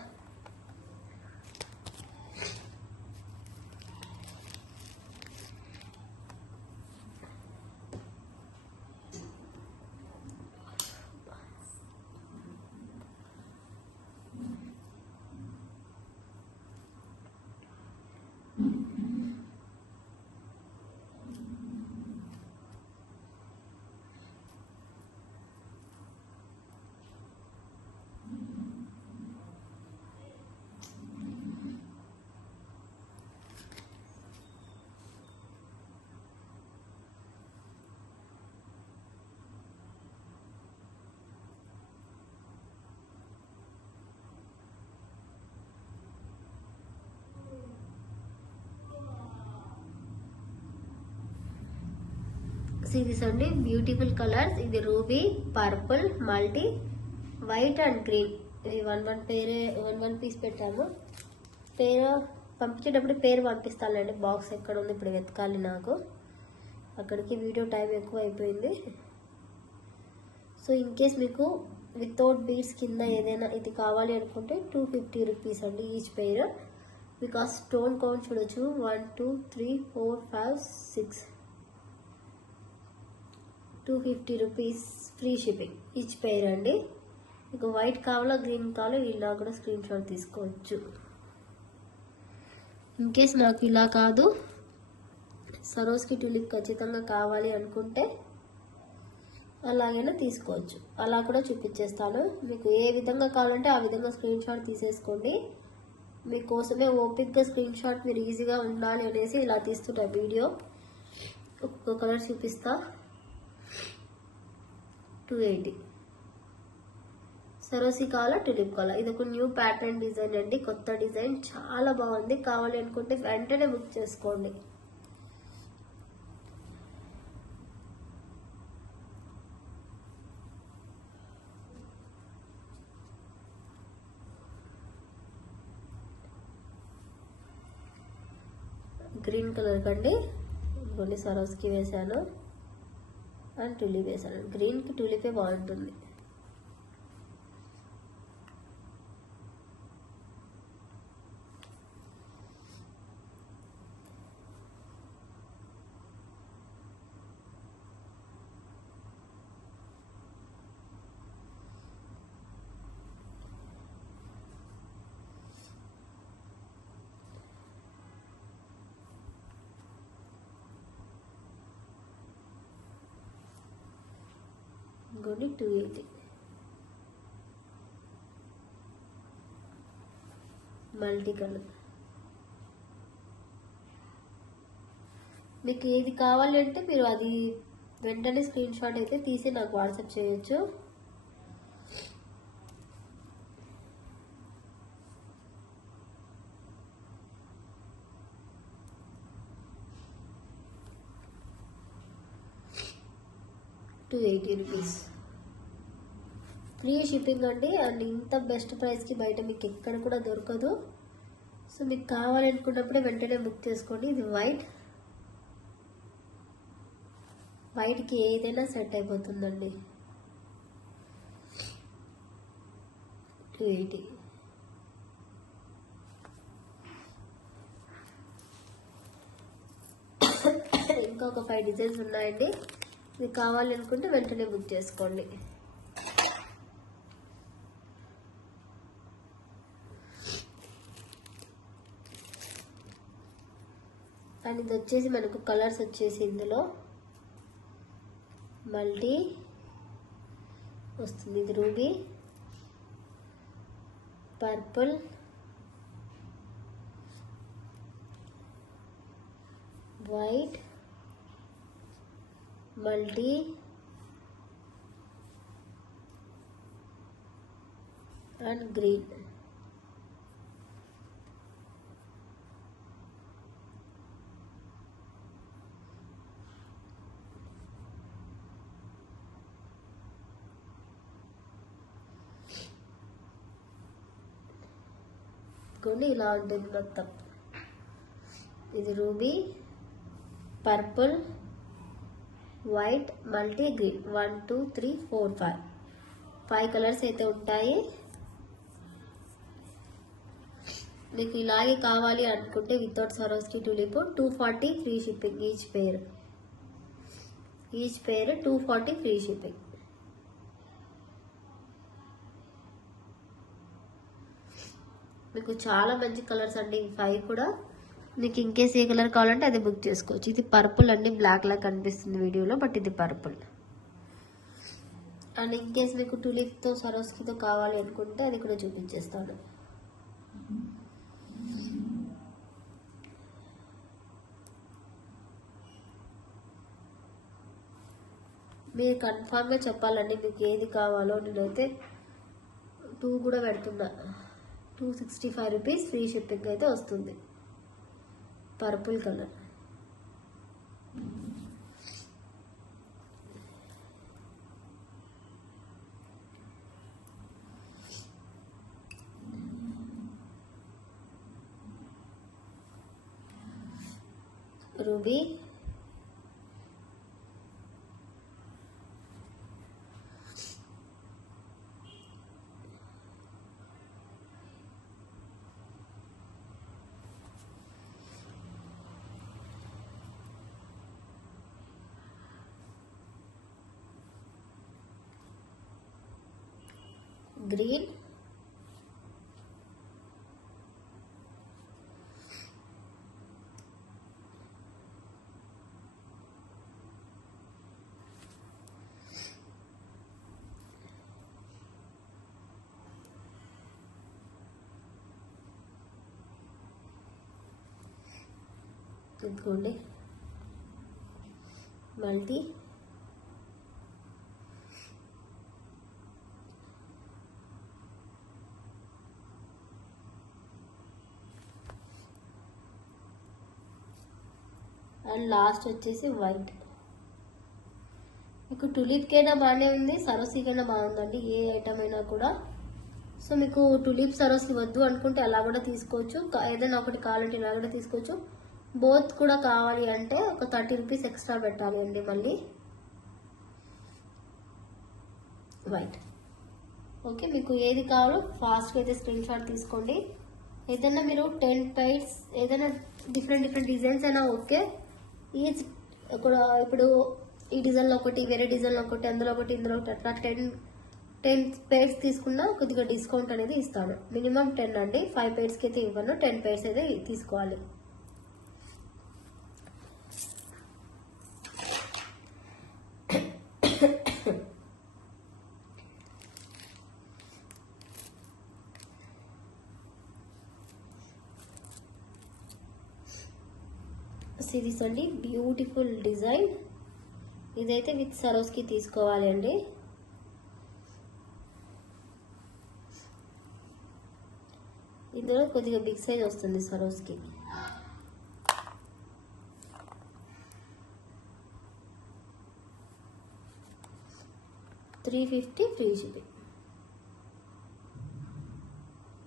సిరీస్ అండి, బ్యూటిఫుల్ కలర్స్. ఇది ruby, purple, multi, white and green. ఇది వన్ పీస్ పెట్టాము. పేరు పంపించేటప్పుడు పేరు పంపిస్తానండి. బాక్స్ ఎక్కడ ఉంది ఇప్పుడు వెతకాలి నాకు, అక్కడికి వీడియో టైం ఎక్కువ అయిపోయింది. సో ఇన్ కేస్ మీకు వితౌట్ బీడ్స్ కింద ఏదైనా ఇది కావాలి అనుకుంటే 250 రూపీస్ అండి each pair. Because stone count చూడొచ్చు, 1 2 3 4 5 6, 250 రూపీస్ ఫ్రీ షిప్పింగ్ ఈచ్ పేర్ అండి. మీకు వైట్ కావాలో గ్రీన్ కావాలో ఇలా కూడా స్క్రీన్ షాట్ తీసుకోవచ్చు. ఇన్ కేస్ నాకు ఇలా కాదు, సరోస్కి టులిప్ ఖచ్చితంగా కావాలి అనుకుంటే అలాగైనా తీసుకోవచ్చు. అలా కూడా చూపించేస్తాను. మీకు ఏ విధంగా కావాలంటే ఆ విధంగా స్క్రీన్ షాట్ తీసేసుకోండి. మీకోసమే ఓపిక్గా స్క్రీన్ షాట్ మీరు ఈజీగా ఉండాలి అనేసి ఇలా తీస్తున్నా వీడియో. ఒక్కొక్క కలర్ చూపిస్తా. 280 సరోసి కావాలా, టులిప్ కావాలా. ఇది ఒక న్యూ ప్యాటర్న్ డిజైన్ అండి, కొత్త డిజైన్, చాలా బాగుంది. కావాలి అనుకుంటే వెంటనే బుక్ చేసుకోండి. గ్రీన్ కలర్ కండి కొన్ని సరోస్కి వేసాను అండ్ టులిప్ వేసాను. గ్రీన్కి టులిపే బాగుంటుంది. ఇంకోటి 280 మల్టీ కలర్. మీకు ఏది కావాలి అంటే మీరు అది వెంటనే స్క్రీన్ షాట్ అయితే తీసి నాకు వాట్సాప్ చేయొచ్చు. ₹280 ఫ్రీ షిప్పింగ్ అండి. అండ్ ఇంత బెస్ట్ ప్రైస్కి బయట మీకు ఎక్కడ కూడా దొరకదు. సో మీకు కావాలనుకున్నప్పుడే వెంటనే బుక్ చేసుకోండి. ఇది వైట్కి ఏదైనా సెట్ అయిపోతుందండి. 280. ఇంకొక 5 డిజైన్స్ ఉన్నాయండి. మీకు కావాలనుకుంటే వెంటనే బుక్ చేసుకోండి. అండ్ ఇది వచ్చేసి మనకు కలర్స్ వచ్చేసి ఇందులో మల్టీ వస్తుంది. ఇది ruby, purple, white, multi and green. కొన్ని ఇలా ఉంటుంది మొత్తం. ఇది ruby, purple, white, multi, green. 1 2 3 4 5 colours అయితే ఉంటాయి. మీకు ఇలాగే కావాలి అనుకుంటే without సరోస్కి tulip 240 free shipping. Each పేర్ 240 ఫ్రీ షిప్పింగ్. మీకు చాలా మంచి కలర్స్ అండి 5 కూడా. మీకు ఇంకేస్ ఏ కలర్ కావాలంటే అది బుక్ చేసుకోవచ్చు. ఇది పర్పుల్ అండి, బ్లాక్ లా కనిపిస్తుంది వీడియోలో, బట్ ఇది పర్పుల్. అండ్ ఇంకేస్ మీకు టులిప్తో సరోస్కితో కావాలి అనుకుంటే అది కూడా చూపించేస్తాను. మీరు కన్ఫామ్గా చెప్పాలండి మీకు ఏది కావాలో. నేనైతే 2 కూడా పెడుతున్నా. 265 రూపీస్ ఫ్రీ షిప్పింగ్ అయితే వస్తుంది. Purple colour. రూబీ, గ్రీన్, ఇదిగోండి మల్టీ, అండ్ లాస్ట్ వచ్చేసి వైట్. మీకు టులిప్కైనా బాగానే ఉంది, సరోస్కైనా బాగుందండి ఏ ఐటమ్ అయినా కూడా. సో మీకు టులిప్ సరోస్కి వద్దు అనుకుంటే అలా కూడా తీసుకోవచ్చు. ఏదైనా ఒకటి కావాలంటే ఇలా కూడా తీసుకోవచ్చు. బోత్ కూడా కావాలి అంటే ఒక 30 రూపీస్ ఎక్స్ట్రా పెట్టాలి అండి మళ్ళీ. వైట్. ఓకే, మీకు ఏది కావాలో ఫాస్ట్గా అయితే స్క్రీన్ షాట్ తీసుకోండి. ఏదైనా మీరు 10 పైర్స్ ఏదైనా డిఫరెంట్ డిజైన్స్ అయినా ఓకే. ఈచ్ ఇప్పుడు ఈ డిజైన్లో ఒకటి, వేరే డిజైన్లో ఒకటి, అందులో ఒకటి, ఇందులో ఒకటి, అట్లా 10 పైర్స్ తీసుకున్నా కొద్దిగా డిస్కౌంట్ అనేది ఇస్తాను. మినిమం 10 అండి, 5 పైర్స్కి అయితే ఇవ్వను, 10 పైర్స్ అయితే తీసుకోవాలి. సిరీస్ అండి, బ్యూటిఫుల్ డిజైన్. ఇదైతే విత్ సరోస్కి తీసుకోవాలి అండి. ఇందులో కొద్దిగా బిగ్ సైజ్ వస్తుంది సరోస్కి. $350 free shipping.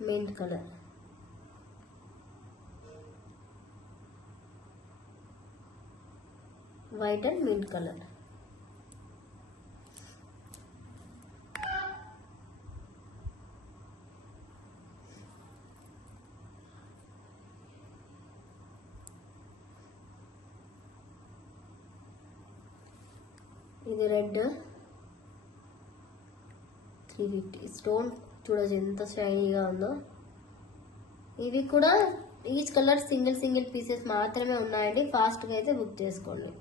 Mint colour. White and mint colour. ఇది రెడ్. 350. స్టోన్ చూడొచ్చు ఎంత షైనీగా ఉందో. ఇవి కూడా ఈచ్ కలర్ సింగిల్ పీసెస్ మాత్రమే ఉన్నాయండి. ఫాస్ట్గా అయితే బుక్ చేసుకోండి.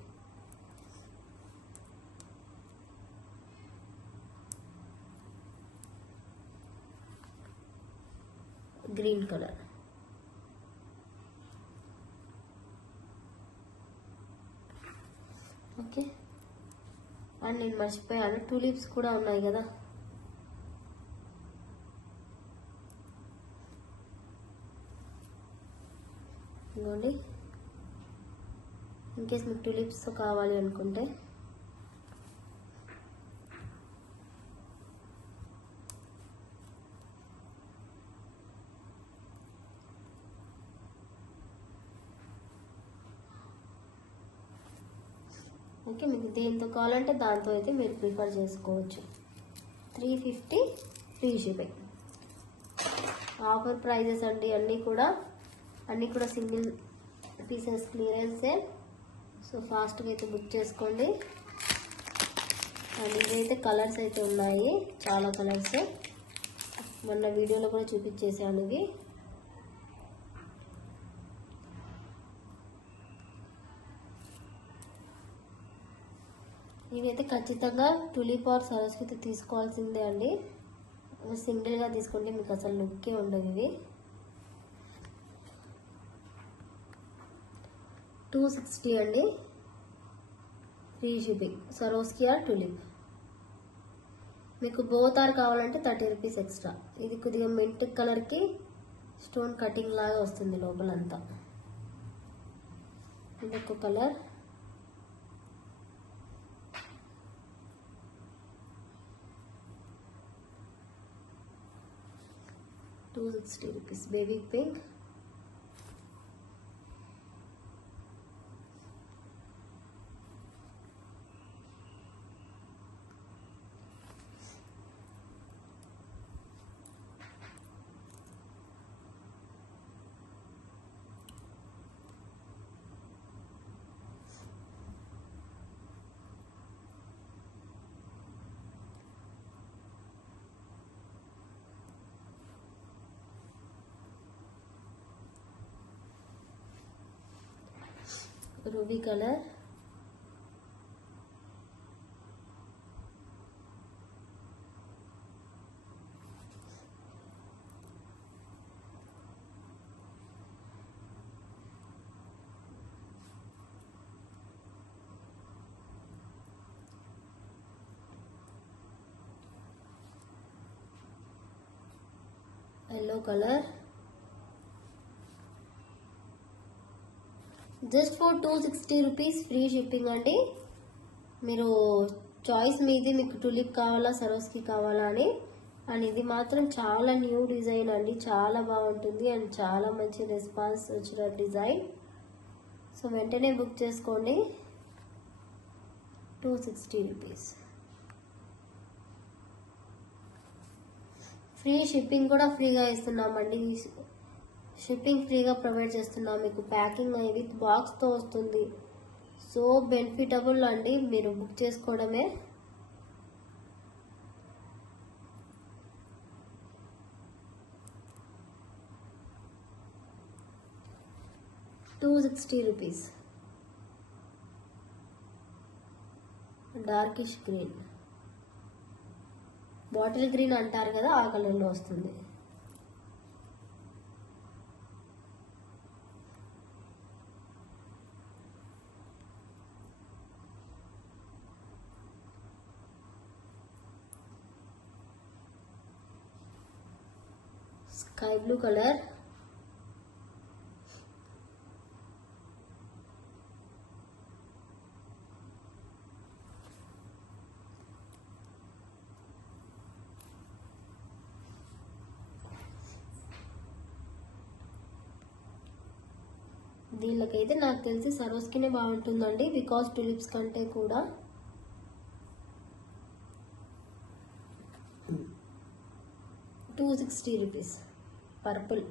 Green colour. ఓకే, అండ్ నేను మర్చిపోయాను, టూలిప్స్ కూడా ఉన్నాయి కదా. ఇదిగోండి, ఇన్కేస్ మీకు టూలిప్స్ కావాలి అనుకుంటే ఓకే, మీకు దేంతో కావాలంటే దాంతో అయితే మీరు ప్రిఫర్ చేసుకోవచ్చు. 350 ఫ్రీ షిప్పింగ్. ఆఫర్ ప్రైజెస్ అండి అన్నీ కూడా single pieces clearance sale. So ఫాస్ట్గా అయితే బుక్ చేసుకోండి. అండ్ ఇవైతే కలర్స్ అయితే ఉన్నాయి, చాలా కలర్స్. మొన్న వీడియోలో కూడా చూపించేసాను ఇవి. ఇవైతే ఖచ్చితంగా టులిప్ ఆర్ సరోస్కి అయితే తీసుకోవాల్సిందే అండి. సింగిల్గా తీసుకుంటే మీకు అసలు లుక్కే ఉండదు. ఇవి 260 అండి, free shipping. Swarovski or tulip. మీకు బోత్ ఆర్ కావాలంటే 30 రూపీస్ ఎక్స్ట్రా. ఇది కొద్దిగా మింట్ కలర్కి స్టోన్ కటింగ్ లాగా వస్తుంది లోపలంతా. ఇది ఒక colour. ₹260 baby pink. Ruby colour. Yellow colour. Just for 260 rupees free shipping అండి. మీరు చాయిస్ మీది, మీకు టులిప్ కావాలా సరోస్కి కావాలా అని. అండ్ ఇది మాత్రం చాలా న్యూ డిజైన్ అండి, చాలా బాగుంటుంది అండ్ చాలా మంచి రెస్పాన్స్ వచ్చిన డిజైన్. సో వెంటనే బుక్ చేసుకోండి. 260 రూపీస్. ఫ్రీ షిప్పింగ్ కూడా ఫ్రీగా ఇస్తున్నామండి. షిప్పింగ్ ఫ్రీగా ప్రొవైడ్ చేస్తున్నాం. మీకు ప్యాకింగ్ విత్ బాక్స్తో వస్తుంది. సో బెనిఫిటబుల్ అండి, మీరు బుక్ చేసుకోవడమే. ₹260. డార్కిష్ గ్రీన్, బాటిల్ గ్రీన్ అంటారు కదా, ఆ కలర్లో వస్తుంది. స్కై బ్లూ కలర్, దీనికైతే నాకు తెలిసి సరోస్కినే బాగుంటుందండి, బికాస్ టులిప్స్ కంటే కూడా. ₹260. పర్పుల్,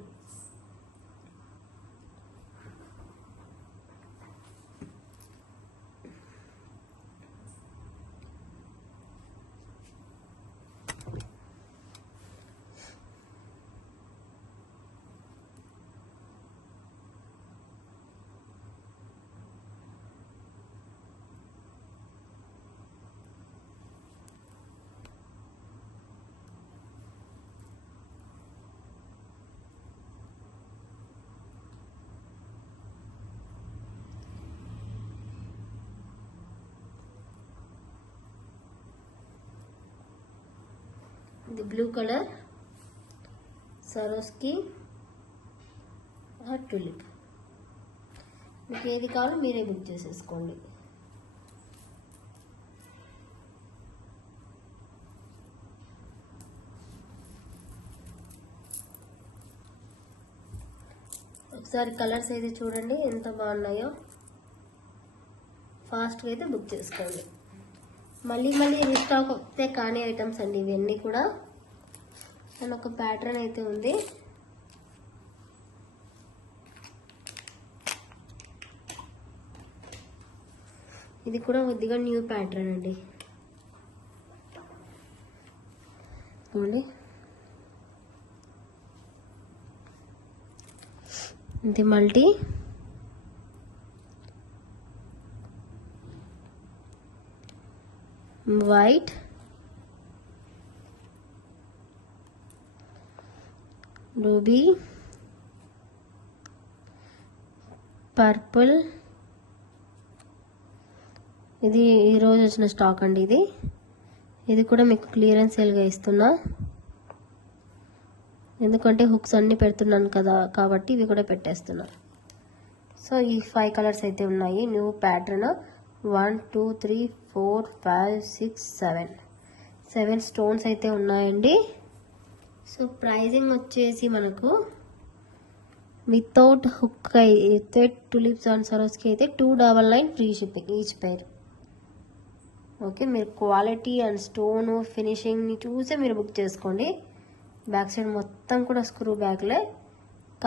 ఇది బ్లూ కలర్, సరోస్కి టులిప్. మీకు ఏది కావాలో మీరే బుక్ చేసేసుకోండి. ఒకసారి కలర్స్ అయితే చూడండి ఎంత బాగున్నాయో. ఫాస్ట్గా అయితే బుక్ చేసుకోండి. మళ్ళీ రీస్టాక్ వస్తే కానీ ఐటమ్స్ అండి ఇవన్నీ కూడా. అండ్ ఒక ప్యాటర్న్ అయితే ఉంది. ఇది కూడా కొద్దిగా న్యూ ప్యాటర్న్ అండి. చూడండి, ఇది మల్టీ వైట్, రూబీ, పర్పుల్. ఇది ఈరోజు వచ్చిన స్టాక్ అండి. ఇది కూడా మీకు క్లియరెన్స్ సేల్గా ఇస్తున్నా, ఎందుకంటే హుక్స్ అన్నీ పెడుతున్నాను కదా, కాబట్టి ఇవి కూడా పెట్టేస్తున్నా. సో ఈ 5 కలర్స్ అయితే ఉన్నాయి. New pattern. 1 2 3 4 5 6 7 స్టోన్స్ అయితే ఉన్నాయండి. సో ప్రైజింగ్ వచ్చేసి మనకు వితౌట్ హుక్ అయితే టులిప్స్ అండ్ సరోస్కి అయితే 299 ఫ్రీ షిప్పింగ్ ఈచ్ పేర్. ఓకే, మీరు క్వాలిటీ అండ్ స్టోన్ ఫినిషింగ్ని చూసే మీరు బుక్ చేసుకోండి. బ్యాక్ సైడ్ మొత్తం కూడా స్క్రూ బ్యాక్లే.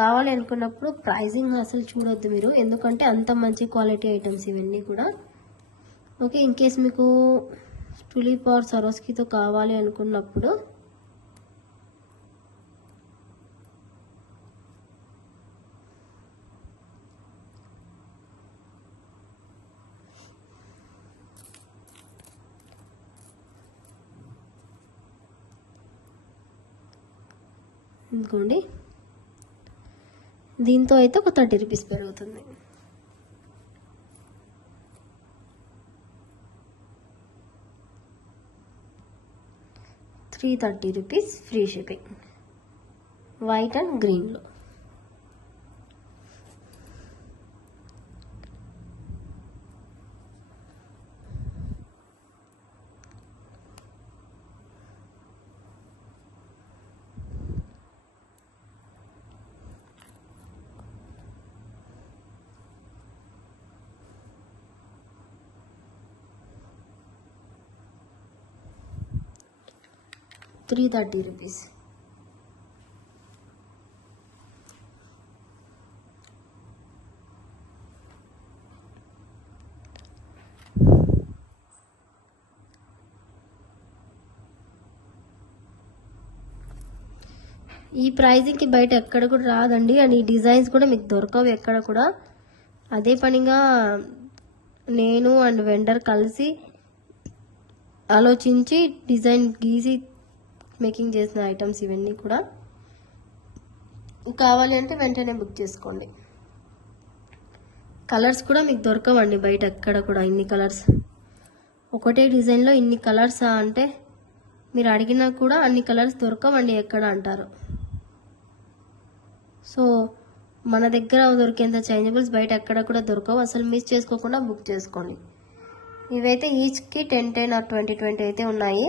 కావాలి అనుకున్నప్పుడు ప్రైజింగ్ అసలు చూడొద్దు మీరు, ఎందుకంటే అంత మంచి క్వాలిటీ ఐటమ్స్ ఇవన్నీ కూడా. ఓకే, ఇన్ కేస్ మీకు టులిప్ ఆర్ సరోస్కితో కావాలి అనుకున్నప్పుడు ఇంకోండి, దీంతో అయితే ఒక 30 రూపీస్ పెరుగుతుంది. ₹330 ఫ్రీ షిప్పింగ్, వైట్ అండ్ గ్రీన్లో. 330 రూపీస్. ఈ ప్రైజింగ్కి బయట ఎక్కడ కూడా రాదండి. అండ్ ఈ డిజైన్స్ కూడా మీకు దొరకవు ఎక్కడ కూడా. అదే పనిగా నేను అండ్ వెండర్ కలిసి ఆలోచించి డిజైన్ గీసి మేకింగ్ చేసిన ఐటమ్స్ ఇవన్నీ కూడా. కావాలి అంటే వెంటనే బుక్ చేసుకోండి. కలర్స్ కూడా మీకు దొరకవండి బయట ఎక్కడ కూడా. ఇన్ని కలర్స్ ఒకటే డిజైన్లో ఇన్ని కలర్స్ అంటే మీరు అడిగినా కూడా అన్ని కలర్స్ దొరకవండి ఎక్కడ అంటారు. సో మన దగ్గర దొరికేంత చేంజబుల్స్ బయట ఎక్కడ కూడా దొరకవు. అసలు మిస్ చేసుకోకుండా బుక్ చేసుకోండి. ఇవైతే ఈచ్కి 10 ఆర్ 20 అయితే ఉన్నాయి.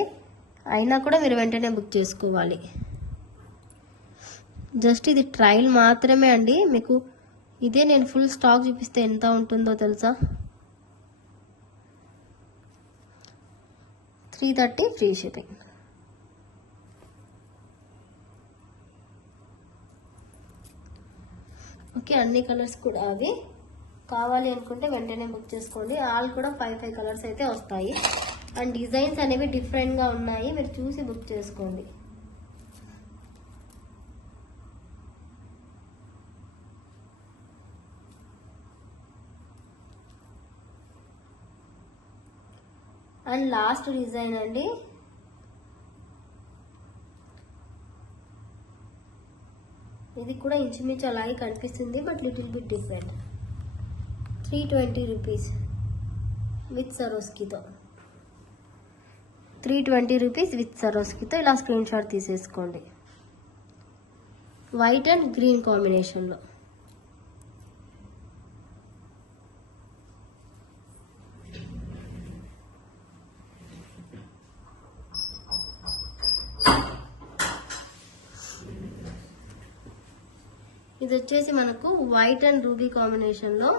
అయినా కూడా మీరు వెంటనే బుక్ చేసుకోవాలి. జస్ట్ ఇది ట్రయల్ మాత్రమే అండి. మీకు ఇదే నేను ఫుల్ స్టాక్ చూపిస్తే ఎంత ఉంటుందో తెలుసా? 330 ఫ్రీ షిప్పింగ్. ఓకే, అన్ని కలర్స్ కూడా అవి. కావాలి అనుకుంటే వెంటనే బుక్ చేసుకోండి. ఆల్ కూడా 5 కలర్స్ అయితే వస్తాయి. అండ్ డిజైన్స్ అనేవి డిఫరెంట్గా ఉన్నాయి, మీరు చూసి బుక్ చేసుకోండి. అండ్ లాస్ట్ డిజైన్ అండి. ఇది కూడా ఇంచుమించు అలాగే కనిపిస్తుంది, but little bit different. 320 rupees with సరోస్కితో. 320 రూపీస్ విత్ సరోస్కితో ఇలా స్క్రీన్ షాట్ తీసేసుకోండి. వైట్ అండ్ గ్రీన్ కాంబినేషన్లో. ఇది వచ్చేసి మనకు వైట్ అండ్ రూబీ కాంబినేషన్లో.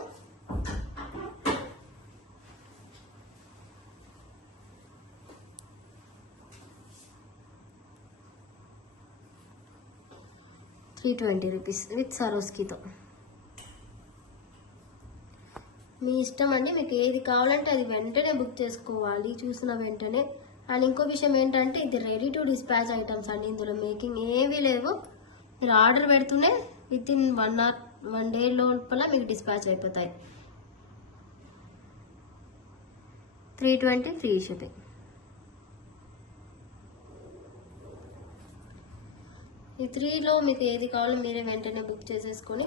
$320 విత్ సరోస్కితో. మీ ఇష్టం అండి, మీకు ఏది కావాలంటే అది వెంటనే బుక్ చేసుకోవాలి చూసిన వెంటనే. అండ్ ఇంకో విషయం ఏంటంటే ఇది రెడీ టు డిస్పాచ్ ఐటమ్స్ అండి. ఇందులో మేకింగ్ ఏమీ లేవు. మీరు ఆర్డర్ పెడుతూనే విత్ ఇన్ 1 డే లోపల మీకు డిస్పాచ్ అయిపోతాయి. 320 ఫ్రీ షిప్పింగ్. ఈ 3లో మీకు ఏది కావాలో మీరే వెంటనే బుక్ చేసేసుకోండి.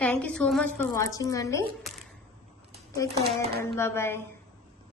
Thank you so much for watching అండి. Take care and bye.